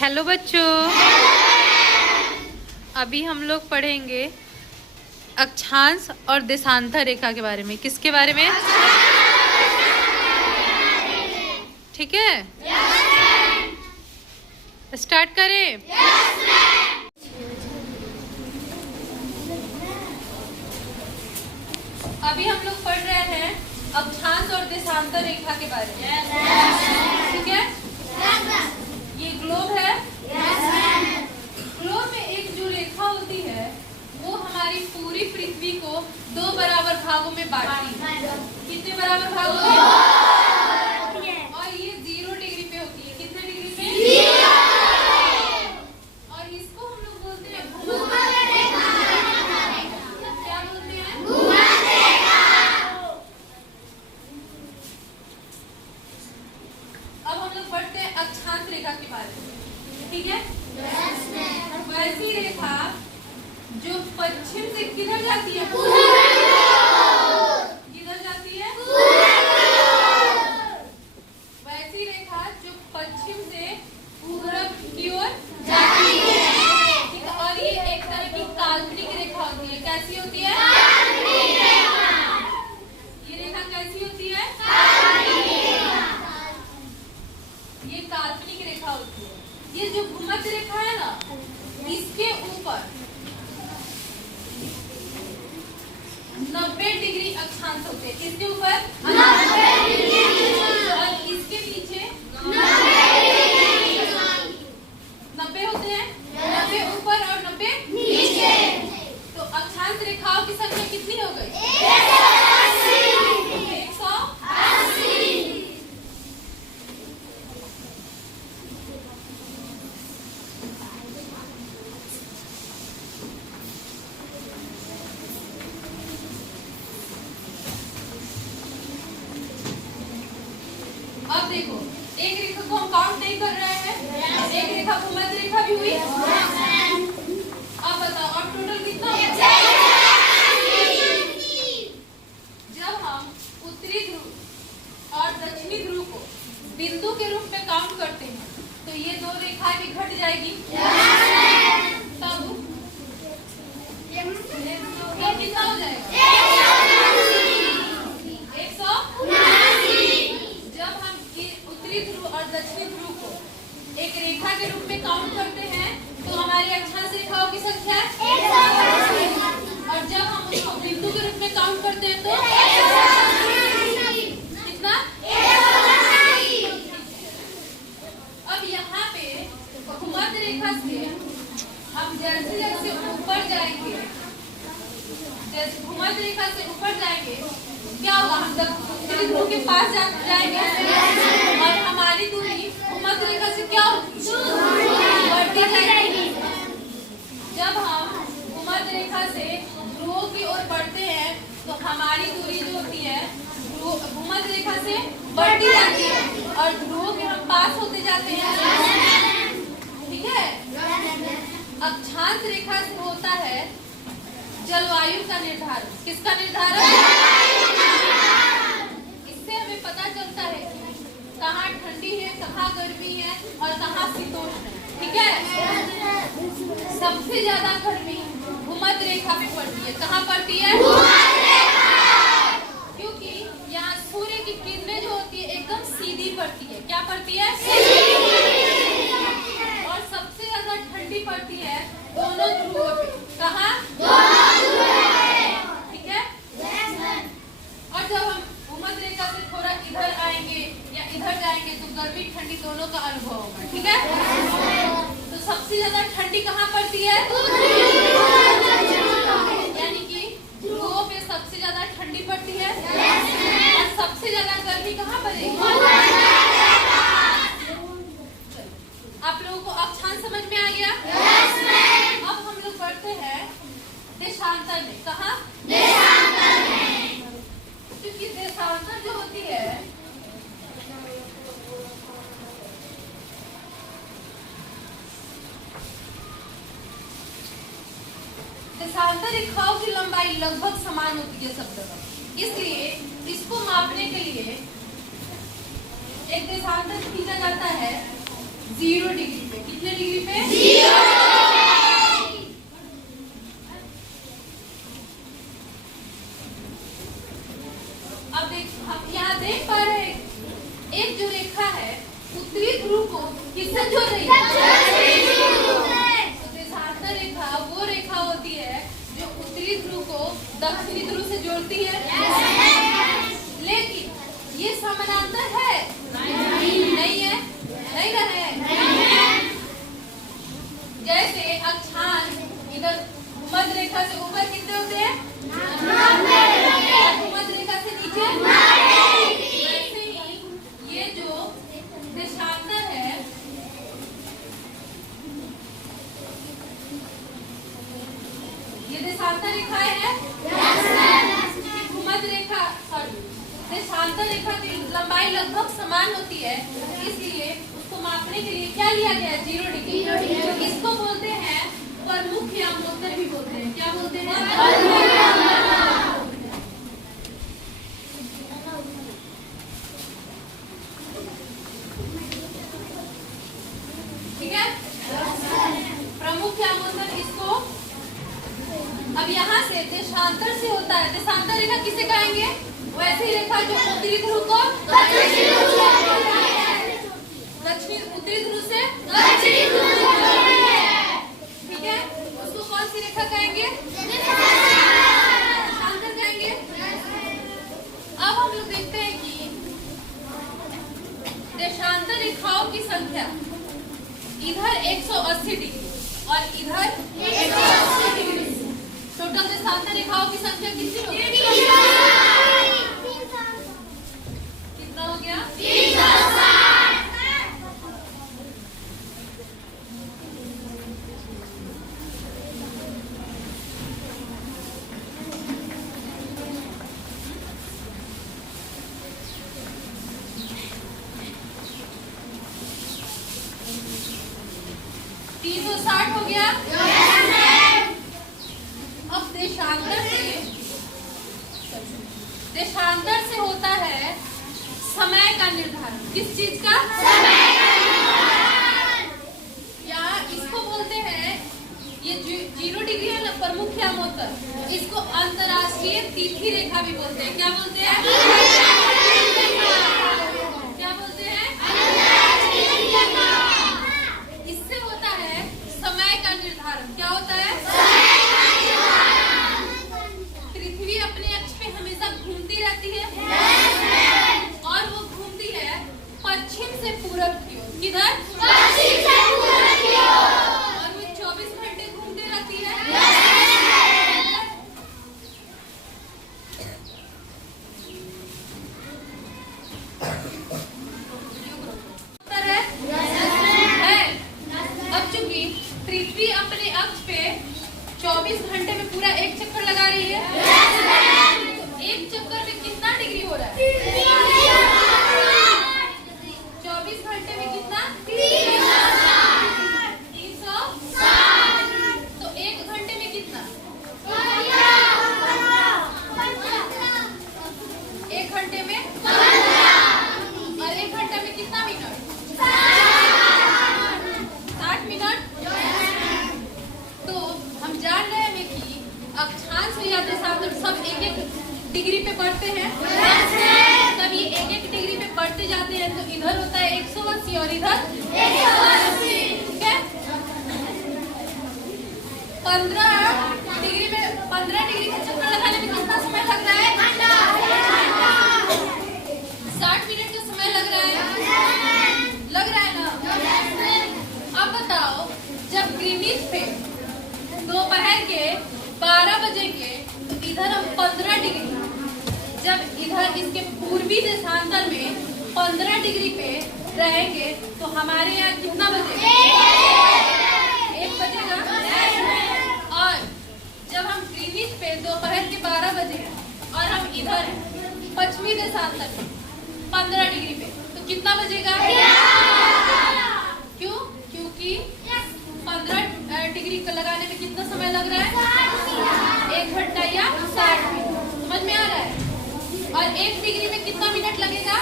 Hello बच्चों, अभी हम लोग पढ़ेंगे अक्षांश और देशांतर रेखा के बारे में। किसके बारे में? ठीक है, स्टार्ट करें। अभी हम लोग पढ़ रहे हैं अक्षांश और देशांतर रेखा के बारे में। ठीक है, ये ग्लोब है। ग्लोब में एक जो रेखा होती है वो हमारी पूरी पृथ्वी को दो बराबर भागों में बांटती है। कितने बराबर भागों में? और ये 0 डिग्री पे होती है। कितने डिग्री पे? और इसको हम लोग बोलते हैं भूमध्य रेखा। क्या बोलते हैं? भूमध्य रेखा। अब हम लोग पढ़ते हैं अक्षांश रेखा के बारे में। ठीक है, वैसी रेखा जो पश्चिम से किधर जाती है? किधर जाती है? वैसी रेखा जो पश्चिम से पूरब की ओर जाती है। ठीक है, और ये एक तरह की काल्पनिक रेखा होती है। कैसी होती है? ये रेखा कैसी होती है? ये काल्पनिक रेखा होती है। ये जो भूमध्य रेखा है ना, इसके ऊपर 90 डिग्री अक्षांश होते हैं। इसके ऊपर 90 डिग्री और इसके पीछे 90 होते हैं। 90 ऊपर और 90 नीचे। तो अक्षांश रेखाओं की संख्या कितनी हो गई? 180। अब देखो, एक रेखा को हम काउंट नहीं कर रहे हैं। एक रेखा भूमध्य रेखा भी हुई। अब बताओ, अब टोटल कितना होगा? जब हम उत्तरी ध्रुव और दक्षिणी ध्रुव को बिंदु के रूप में काउंट करते हैं तो ये दो रेखाएं भी घट जाएगी। तब कितना हो जाएगा? 179। जब हम उत्तरी ध्रुव और दक्षिणी ध्रुव को एक रेखा के रूप में काउंट करते हैं तो हमारी अक्षांश रेखाओं की संख्या 180। और जब हम उसको बिंदु के रूप में काउंट करते हैं तो कितना? 180। अब यहाँ पे भूमध्य रेखा से हम जैसे जैसे ऊपर जाएंगे, जैसे भूमध्य रेखा से ऊपर जाएंगे क्या होगा? हम उत्तरी ध्रुव के पास जाएंगे और हमारी दूरी भूमध्य रेखा से क्या होगी? बढ़ती जाएगी। जब हम भूमध्य रेखा से ध्रुवों की ओर बढ़ते हैं तो हमारी दूरी जो होती है भूमध्य रेखा से बढ़ती जाती है और ध्रुवों के हम पास होते जाते हैं। ठीक है, अक्षांश रेखा से होता है जलवायु का निर्धारण। किसका निर्धारण? इससे हमें पता चलता है कि कहाँ ठंडी है, कहाँ गर्मी है और कहाँ शीतोष्ण है। ठीक है, सबसे ज्यादा गर्मी भूमध्य रेखा में पड़ती है। कहाँ पड़ती है? क्योंकि यहाँ सूर्य की किरणें जो होती है एकदम सीधी पड़ती है। क्या पड़ती है? और सबसे ज्यादा ठंडी पड़ती है दोनों ध्रुवों पे। कहाँ? ठीक है, और जब हम भूमध्य रेखा से थोड़ा इधर आएंगे या इधर जाएंगे तो गर्मी ठंडी दोनों का अनुभव होगा। ठीक है, तो सबसे ज्यादा ठंडी कहाँ पड़ती है? यानी कि ध्रुवों पे सबसे ज्यादा ठंडी पड़ती है और सबसे ज्यादा गर्मी कहाँ पड़ेगी? आप लोगों को अक्षांश समझ में आ गया? अब हम लोग बढ़ते हैं देशांतर में। कहाँ? देशांतर में। क्योंकि देशांतर जो होती है देशांतर रेखाओं की लंबाई लगभग समान होती है सब जगह। इसलिए इसको मापने के लिए एक देशांतर खींचा जाता है 0 डिग्री पे। कितने डिग्री पे? 0। अब यहाँ देख पा रहे हैं एक जो रेखा है उत्तरी ध्रुव को किससे जोड़ रही है? तो देशांतर रेखा वो रेखा होती है जो उत्तरी ध्रुव को दक्षिणी ध्रुव से जोड़ती है। लेकिन ये समानांतर है? नहीं है, नहीं रहे। जैसे अक्षांश इधर भूमध्य रेखा से ऊपर कितने होते हैं? भूमध्य रेखा से नीचे? वैसे ही ये जो देशांतर है ये देशांतर रेखाएं हैं। भूमध्य रेखा देशांतर रेखा की लंबाई लगभग समान होती है, इसलिए उसको मापने के लिए क्या लिया गया है? 0 डिग्री। इसको बोलते हैं प्रमुख यामोत्तर भी बोलते हैं। क्या बोलते हैं? ठीक है, प्रमुख यामोत्तर इसको। अब यहाँ से देशांतर से होता है। देशांतर रेखा किसे कहेंगे? वैसी रेखा जो उत्तरी ध्रुव को दक्षिणी उत्तरी ध्रुव से दक्षिणी ध्रुव है। ठीक है, उसको कौन सी रेखा कहेंगे? देशांतर कहेंगे। अब हम लोग देखते हैं कि देशांतर रेखाओं की संख्या इधर 180 डिग्री और इधर 180 डिग्री। टोटल देशांतर रेखाओं की संख्या कितनी होगी? कितना हो गया? 360। हो गया। अब देशांतर से होता है समय का निर्धारण। किस चीज का? समय का निर्धारण। या इसको बोलते हैं, ये 0 डिग्री है ना प्रमुख यामोत्तर, इसको अंतरराष्ट्रीय तिथि रेखा भी बोलते हैं। क्या बोलते हैं? क्या बोलते हैं? इससे होता है समय का निर्धारण। क्या होता है? पृथ्वी अपने अक्ष पे हमेशा घूमती रहती है और वो घूमती है पश्चिम से पूरब की ओर। किधर? पश्चिम से पूरब की ओर। और वो 24 घंटे घूमती रहती है। अब चूंकि पृथ्वी अपने अक्ष पे 24 घंटे में पूरा एक चक्कर लगा रही है, तो एक चक्कर में कितना डिग्री हो रहा है? 24 घंटे में कितना? 360। तो एक घंटे में कितना? एक घंटे में 15। और एक घंटे में कितना मिनट? 60 मिनट। तो हम जान रहे हैं कि अक्षांश या देशांतर सब 1-1 डिग्री पे बढ़ते हैं। तब ये 1-1 डिग्री पे बढ़ते जाते हैं, तो इधर होता है 180 और इधर 180। ठीक है, 15 डिग्री का चक्कर लगाने में कितना समय लग रहा है? 60 मिनट का समय लग रहा है ना? अब बताओ, जब ग्रीनिच पे दोपहर के 12 बजे के, तो इधर हम 15 डिग्री, जब इधर इसके पूर्वी देशांतर में 15 डिग्री पे रहेंगे, तो हमारे यहाँ कितना बजेगा? 1 बजेगा। और जब हम ग्रीनिच पे दोपहर के 12 बजे और हम इधर पश्चिमी देशांतर में 15 डिग्री पे, तो कितना बजेगा? क्यों? क्योंकि 15 डिग्री को लगाने में कितना समय लग रहा है? 1 घंटा या 60 मिनट। समझ में आ रहा है? और 1 डिग्री में कितना मिनट लगेगा?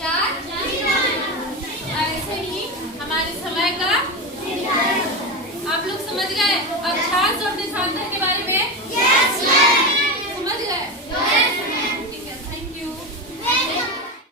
4 मिनट। गए